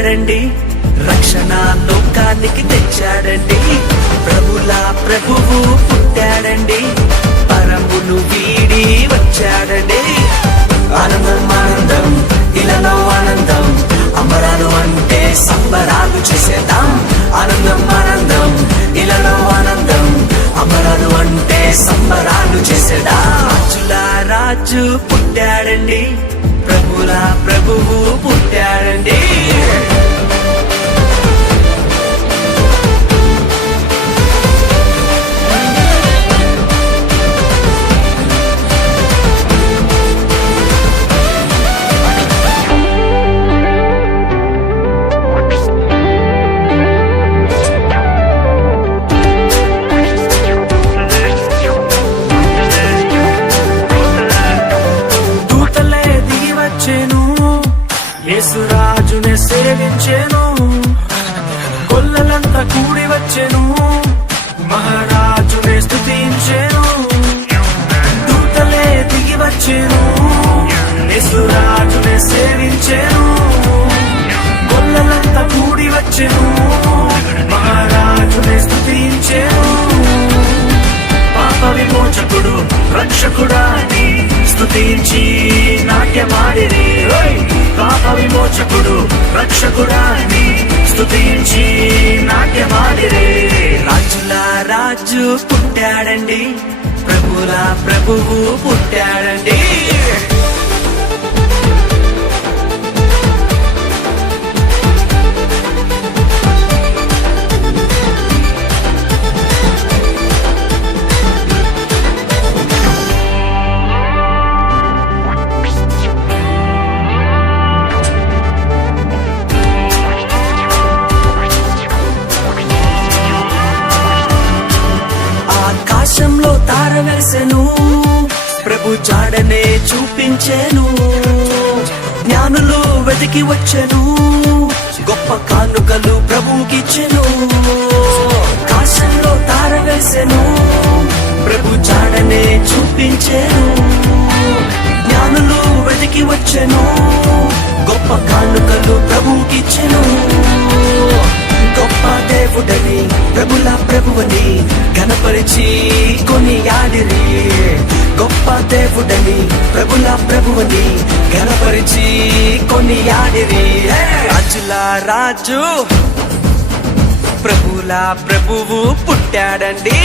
పుట్టాడండి, రక్షణ లోకానికి తెచ్చాడండి. ప్రభుల ప్రభువు పుట్టాడండి, పరమును వీడి వచ్చాడండి. ఆనందం ఆనందం ఇలాలో ఆనందం, అంబరాలు అంటే సంబరాలు చేసేద్దాం. ఆనందం ఆనందం ఇలాలో ఆనందం, అంబరాలు అంటే సంబరాలు చేసేద్దాం. రాజుల రాజు పుట్టాడండి, ప్రభుల ప్రభువు పుట్టాడండి. యేసురాజునే సేవించెను, కొల్లలంతా కూడి వచ్చెను, మహారాజునే స్తుతించెను. దూతలే దిగి వచ్చెను, యేసురాజునే సేవించెను, కొల్లలంతా కూడి వచ్చెను, మహారాజునే స్తుతించెను. పాప విమోచకుడు రక్షకుడాని స్తుతించి నాట్యమాడిరి. పాప విమోచకుడు రక్షకుడాని స్తుతించి నాట్యమాడిరి. రాజుల రాజు పుట్టాడండి, ప్రభుల ప్రభువు పుట్టాడండి. ఆకాశంలో తార వెలిసెను, ప్రభు జాడనే చూపించెను. జ్ఞానులు వెతికి వచ్చెను, గొప్ప కానుకలు ప్రభుకిచ్చెను. ఆకాశంలో తార వెలిసెను, ప్రభు జాడనే చూపించెను. జ్ఞానులు వెతికి వచ్చెను, గొప్ప కానుకలు ప్రభుకిచ్చెను. గొప్ప దేవుడని ప్రభుల ప్రభువని ఘనపరిచి కొనియాడిరి. గొప్ప దేవుడని ప్రభుల ప్రభువని ఘనపరిచి కొనియాడిరి. రాజుల రాజు ప్రభుల ప్రభువు పుట్టాడండి.